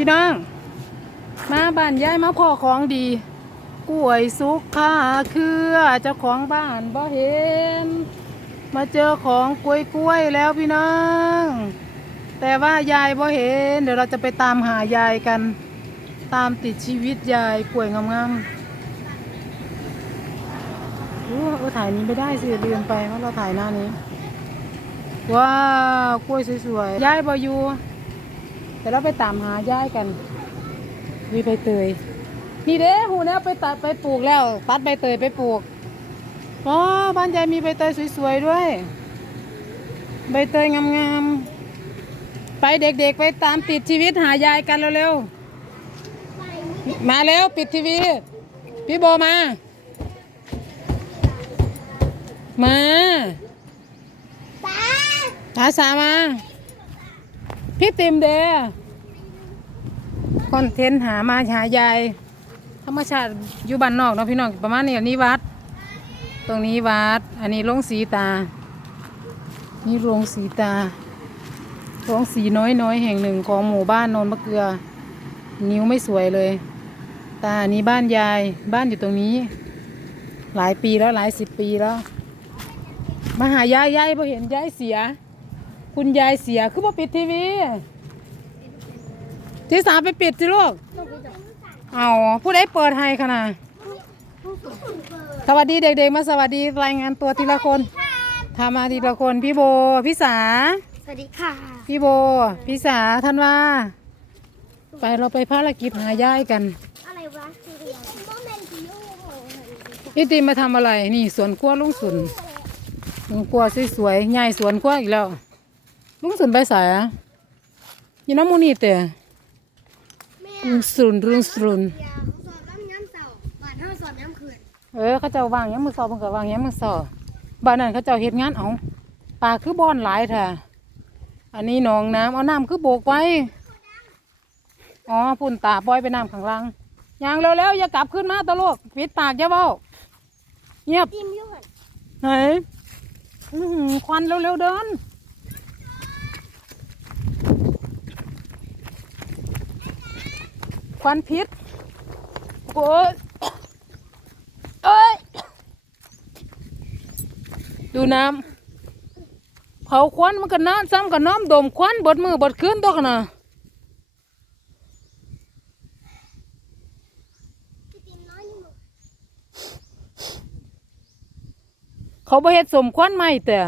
พี่น้อง มาบ้านยายมาพ่อของดีกล้วยสุกค่าเครือเจ้าของบ้านบ่เห็น มาเจอของกล้วยกล้วยแล้วพี่น้อง แต่ว่ายายบ่เห็น เดี๋ยวเราจะไปตามหายายกัน ตามติดชีวิตยายกล้วยงามๆโอ้เราถ่ายนี้ไม่ได้สิลืมไปว่าเราถ่ายหน้านี้ ว้าวกล้วยสวยๆยายบ่อยู่ เดี๋ยวเราไปตามหายายกัน มีใบเตย นี่เด้หูเนี้ยไปตัดไปปลูกแล้ว ตัดใบเตยไปปลูก อ๋อ บ้านยายมีใบเตยสวยๆด้วย ใบเตยงามๆ ไปเด็กๆไปตามติดชีวิตหายายกันเร็วๆ มาเร็วปิดทีวี พี่โบมา มาอาสามา พี่ติมเดคอนเทนต์หามาหายายธรรมชาติอยู่บ้านนอกเนาะพี่น้องประมาณนี้อันนี้วัด ตรงนี้วัด อันนี้โรงสีตา นี่โรงสีตาโรงสีน้อยน้อยๆแห่งหนึ่งของหมู่บ้านโนนมะเกลือ นิ้วไม่สวยเลย ตาอันนี้บ้านยายบ้านอยู่ตรงนี้ หลายปีแล้วหลายสิบปีแล้ว มาหายายยายพอเห็นยายเสีย คุณยายเสียคือบ่ปิดทีวีที่สามไปปิดสิลูกเอาผู้ใดเปิดให้ขนาดสวัสดีเด็กๆ มาสวัสดีรายงานตัวทีละคนทำมาทีละคนพี่โบพี่สาสวัสดีค่ะ พี่โบพี่สาท่านว่า ไปเราไปภารกิจหายายกันอะไรวะคืออะไรโมเมนต์ที่ยูโหพี่ติมมาทำอะไรนี่สวนกล้วยลุงสุนลุงกล้วยสวยๆใหญ่สวนกล้วยอีกแล้ว ลุงสุนไปสายอะยี่น้ำมูนี่เตะแม่ลุงสุนลุงสุนเดียวสอบน้ำย้ำเสาบ้านเฮาสอบย้ำคืนเออเขาเจ้าวางย้ำมือสอบเพิ่นก็วางย้ำมือสอบบ้านนั้นเขาเจ้าเฮ็ดงานเอาปลาคือบ่อนหลายแท้อันนี้หนองน้ำเอาน้ำคือโบกไว้อ๋อพุ่นตาปล่อยไปน้ำข้างล่างยางเร็วๆอย่ากลับขึ้นมาตะลูกปิดปากอย่าเบ้าเงียบจิ้มอยุ่หันไหนอื้อหือควันเร็วๆเดิน ควันพิษโอ้ยเอ้ย ดูน้ำเผาควันมันก็น้ำซ้ำกับน้ำดมควันบดมือบดขึ้นตัวขนาดพี่ติมน้อยนี่หนูเขาบ่เฮ็ดสมควันใหมแต่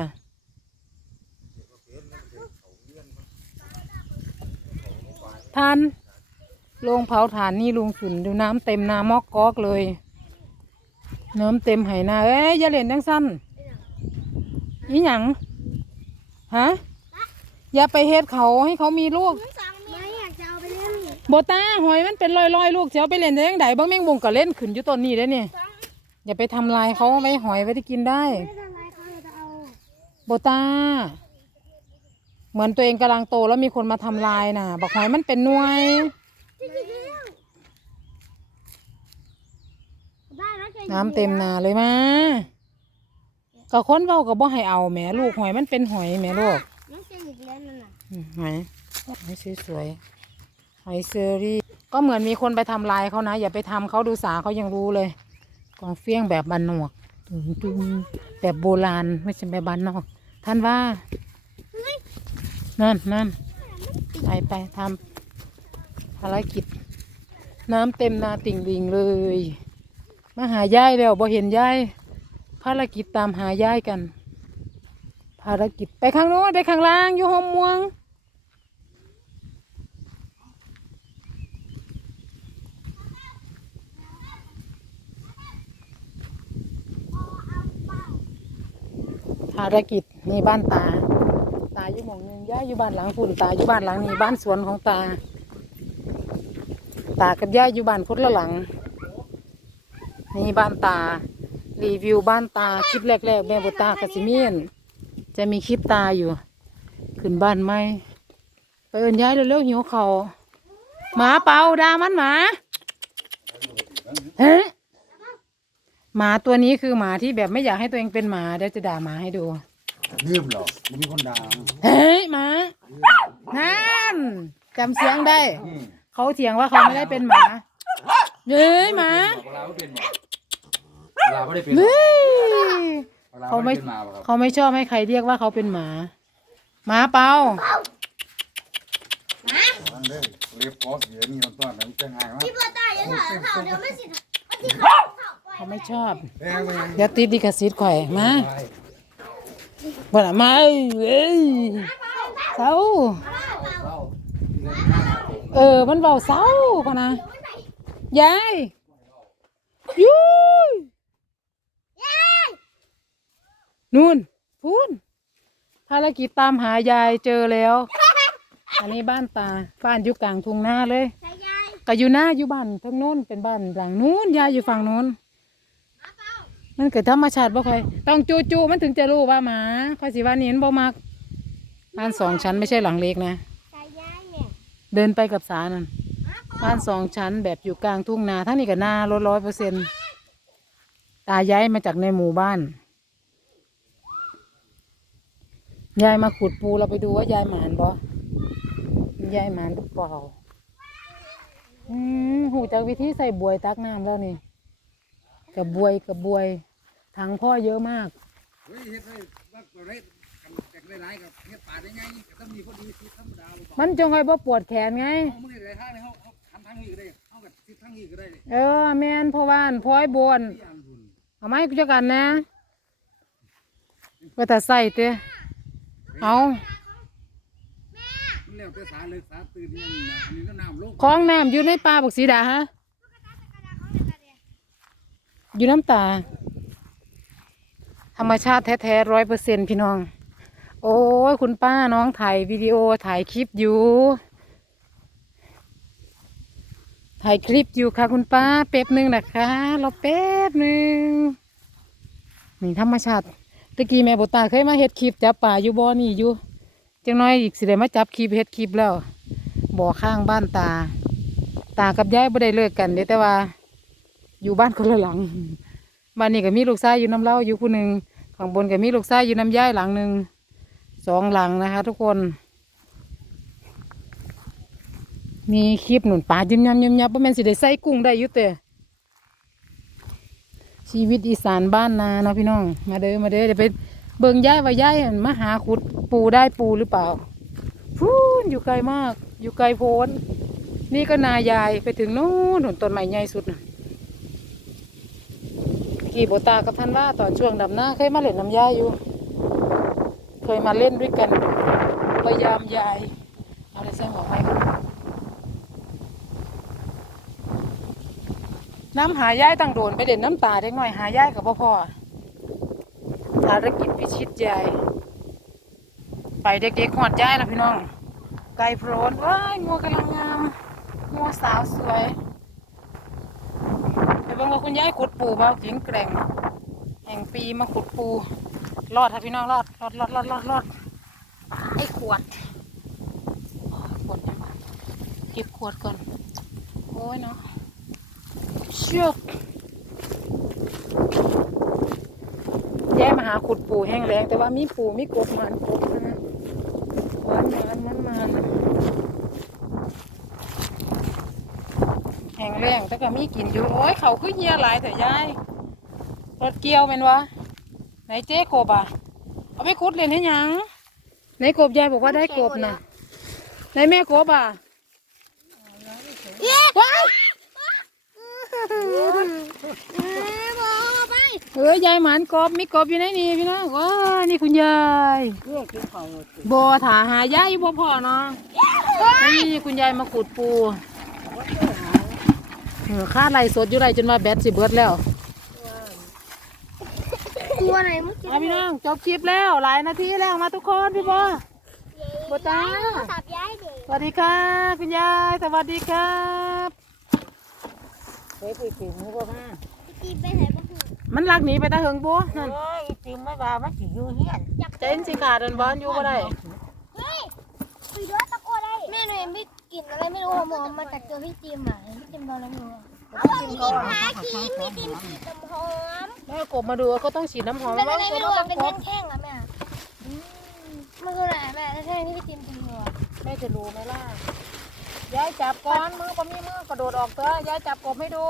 ทาน โรงเผาถ่านนี่ลุงสุนดูน้ำเต็มนามอกกอกเลย น้ำเต็มไหนาเอ้ยอย่าเล่นจังสั้นอีหยังฮะอย่าไปเฮ็ดเขาให้เขามีลูกไม่อยากจะเอาไปเล่นโบตาหอยมันเป็นลอยๆลูกเสียวไปเล่นได้ยังไงบ้างแมงวงก็เล่นขึ้นอยู่ต้นนี้ได้เนี่ยอย่าไปทำลายเขาไว้หอยไว้ที่กินได้โบตาเหมือนตัวเองกำลังโตแล้วมีคนมาทำลายน่ะบอกหอยมันเป็นนวย จริงๆแล้วได้แล้วจะน้ำเต็มนาเลยมาก็คนเว้าก็บ่ให้เอาแหมลูกหอยมันเป็นหอยแหมลูกน้ำเต็มอีกแล้วนั่นน่ะอืมหอยหอยสวยๆหอยเซอรี่ ก็เหมือนมีคนไปทำลายเขานะ อย่าไปทำเขาดูสาเขายังรู้เลยกองเฟี้ยงแบบบันนอกตุ้มตุ้มแบบโบราณไม่ใช่แบบบ้านนอก ท่านว่านั่นนั่นไปไปทำ ภารกิจ น้ำเต็มนาติ่งลิงเลย มาหายายแล้วบ่เห็นยายภารกิจตามหายายกัน ภารกิจไปข้างโน้นไปข้างล่างอยู่หอมม่วงภารกิจนี่บ้านตา ตาอยู่หมองหนึงย่าอยู่บ้านหลังฝุ่นตาอยู่บ้านหลังนี้บ้านสวนของตา ตากับย่าอยู่บ้านพุทธละหลัง นี่บ้านตา รีวิวบ้านตาคลิปแรกๆแม่บุตากบสิเมียนจะมีคลิปตาอยู่ ขึ้นบ้านไหมไปเอินย้ายเร็วๆหิวเขาวหมาเป่าดามันหมาเฮ้หมาตัวนี้คือหมาที่แบบไม่อยากให้ตัวเองเป็นหมาเดี๋ยวจะด่าหมาให้ดูยืมเหรอมันมีคนด่าเฮ้ยหมานั่นจำเสียงได้ เขาเถียงว่าเขาไม่ได้เป็นหมาเย้ยหมาเวลาไม่เป็นหรอเวลาไม่ได้เป็นเฮ้ยเวลาเขาไม่ไม่ได้เป็นมาหรอครับเขาไม่ชอบให้ใครเรียกว่าเขาเป็นหมาหมาเปล่านั่นเลยเล็บคอเสียนี่มันต้อนนั้นจะง่ายมากที่บัวตายยังเหรอเขาเดี๋ยวไม่สิมันที่เขาเขาปล่อยเขาไม่ชอบแรงเลยเดี๋ยวติดดิกระซิดข่อยมาบ่ละมาเอ้ยเศร้าเราเออ มันเบาเศร้าพะนะ ยายยุ้ยนู่นพูนภารกิจตามหายายเจอแล้ว อันนี้บ้านตา บ้านอยู่กลางทุ่งนาเลยใส่ยายก็อยู่หน้าอยู่บ้านทั้งนู้นเป็นบ้านหลังนู้นยายอยู่ฝั่งนู้นมันเกิดธรรมชาติบ่ค่อยต้องจูจูมันถึงจะรู้ว่าหมาภาษีว่านี่มันบ่มักบ้านสองชั้นไม่ใช่หลังเล็กนะใส่ยาย เดินไปกับสานั่นบ้านสองชั้นแบบอยู่กลางทุ่งนาทั้งนี้กับนารถร้อยเปอร์เซ็นต์ตาย้ายมาจากในหมู่บ้าน ยายมาขุดปูเราไปดูว่ายายหมานบ่ยายหมานหรือเปล่าอืมหูจากวิธีใส่บวยตักน้ำแล้วนี่กับบวยกับบวยถังพ่อเยอะมาก เฮ้ยเฮ็ดให้ว่าตัวเล็กจากหลายๆกับเฮ็ดป่าได้ไงก็ต้องมีพอดีที่ธรรมดาเลยมันจงให้บ่ปวดแขนไงเขาไม่ได้หลายทางเลยเขาเขาทำทางนี้ก็ได้เขากับทิศทางนี้ก็ได้เลยเออแม่นเพราะว่าอันพ้อยบวนที่อันบุญเอาไม้กูจะกันนะว่าแต่ใส่เต้เอามันแล้วแต่สาเลิกสาตื่นยังนะอันนี้ก็น้ำลงคล้องน้ำอยู่ในปลาบอกสีดาฮะ อยู่น้ำตา ธรรมชาติแท้ๆร้อยเปอร์เซ็นพี่น้อง โอ้ยคุณป้าน้องถ่ายวิดีโอถ่ายคลิปอยู่ ถ่ายคลิปอยู่ค่ะคุณป้าแป๊บหนึ่งนะคะรอแป๊บหนึ่งนี่ธรรมชาติตะกี้แม่บุตาเคยมาเฮ็ดคลิปจับป่าอยู่บ่อนี่อยู่จังน้อยอีกสิได้มาจับคลิปเฮ็ดคลิปแล้วบ่อข้างบ้านตา ตากับยายบ่ได้เลิกกันเด้แต่ว่า อยู่บ้านคนละหลังบ้านนี้ก็มีลูกชายอยู่น้ำเล่าอยู่ผู้หนึ่งข้างบนก็มีลูกชายอยู่น้ำยายหลังหนึ่ง สองหลังนะคะ ทุกคน มีคลิปหนุนป่ายิ้มยำยิ้มยับว่าแม่นสิได้ใส่กุ้งได้ยู่เตะชีวิตอีสานบ้านนาเนาะพี่น้อง มาเด้อมาเด้อเดี๋ยวไปเบิ่งย่ายว่าย่ายมาหาขุดปูได้ปูหรือเปล่าพูนอยู่ไกลมาก อยู่ไกลโพ้นนี่ก็นายายไปถึงนู้นหนุนต้นไม้ใหญ่สุดนะกี่โบตากับท่านว่าตอนช่วงดำหน้าเคยมาเล่นน้ำยายอยู่ เคยมาเล่นด้วยกันพยายามยายเอาอะไรใส่หัวไปน้ำหายายตั้งโดนไปเด่นน้ำตาเด็กหน่อยหายายกับพ่อพ่อภารกิจพิชิตยายไปเด็กๆหอดยายแล้วพี่น้อง ไก่โพรนว้ายงัวกำลังงามงัวสาวสวยไปบิ่งว่าคุณยายขุดปูเบาเก่งแกร่ง แห่งปีมาขุดปู รอดค่ะพี่น้องรอดรอดรอดรอดรอดรอดไอ้ขวดโอ้ยขวดยังไงเก็บขวดก่อน โอ้ยเนาะเชือกแย่มาหาขุดปูแห้งแรงแต่ว่ามีปูมีกบมันกบนะมันมันมันมันแห้งแรงแต่ก็มีกินอยู่โอ้ยเขาคือเหียหลายแต่ยายรถเกี่ยวเป็นวะ ไหนเจ๊กบอะ เอาไปขุดเล่นให้ยังไหนกบยายบอกว่าได้กบนะไหนแม่กบอะว้ายไปเอ้ยยายหมานกบมีกบอยู่ในนี่พี่น้องว้ายนี่คุณยายบ่ถาหายายอยู่บ่พอเนาะนี่คุณยายมาขุดปูเออค่าไรสดอยู่ไรจนว่าแบตสิเบิดแล้ว กลัวอะไรเมื่อกี้มาพี่น้องจบคลิปแล้วหลายนาทีแล้วมาทุกคนพี่บอบัวตาสับย้ายเด็กสวัสดีครับคุณยายสวัสดีครับเฮ้ยปุ๋ยติ๋มนี่ก็มาตีไปไหนบ้างมันลักหนีไปตาเหิงบัวนั่นเอ้ยติมไม่ว่ามันสิอยู่เฮียนเจนสิขาดเดินบอลอยู่ก็ได้เฮ้ยไปด้วยตะโกนได้แม่หนูยังไม่กลิ่นอะไรไม่รู้หอมมาจากตัวพี่จิมอะพี่จิมโดนอะไรไม่รู้เอาพี่จิมหาคิมพี่จิมฉีดน้ำหอม แม่กบมาดูก็ต้องฉีดน้ำหอมเป็นว่าอะไรกไม่บรู้ต้อะองเป็นพบแท่งๆอะแม่มันคืออะไรแม่แท่งๆที่พี่จิมกินอยู่แม่จะรู้ไหมล่ะยายจับก้อนมือก็มีมือกระโดดออกเถอะยายจับกบให้ดู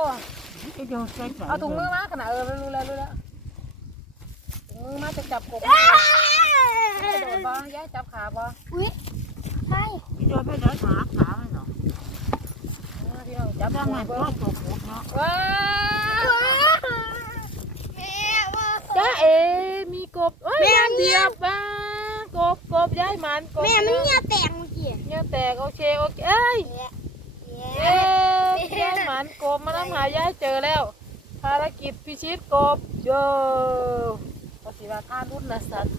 ไอ้เดียวใส่ใส่เอาถุงมือมาขนาดเออรู้แล้วรู้แล้วถุงมือมาจะจับกบกระโดดบ่ยายจับขาบ่อุ้ยใช่ไอ้เดียวไปเดินหาขาให้หน่อยเออพี่น้องจับจังกไงบก็เบิ่งตกหมดเนาะว้าแม่ว่า จ้าเอ มีกบเอ้ยยามเดียบบ้ากบกบยายหมันกบแม่มันเนี่ยแตกเมื่อกี้เนี่ยแตกโอเคโอเคเอ้ยเนี่ยเอ้ยยายหมันกบมาน้ำหายายเจอแล้ว ภารกิจพิชิตกบโยปฏิวัติท่ารุ่นนะสัตว์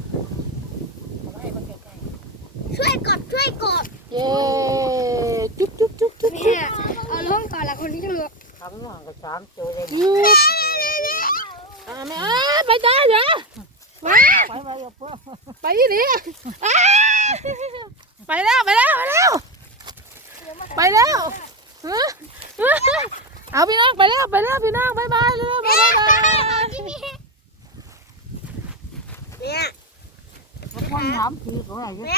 เอาไว้ให้มันใกล้ๆช่วยกดช่วยกดเย้จุ๊บจุ๊บจุ๊บจุ๊บแม่เอาล่องก่อนละคนที่จะรู้ทำหน่อยก็สามเจอเลยหยุดอ่าไม่ อ่าไปจ้าจ้ามาไปไปกับเพื่อนไปยี่ดิอ่าไปแล้วไปแล้วไปแล้วไปแล้วฮะฮะเอาพี่น้องไปแล้วไปแล้วพี่น้องบายบายเลยบายบายเนี่ยคนถามคือเขาอะไร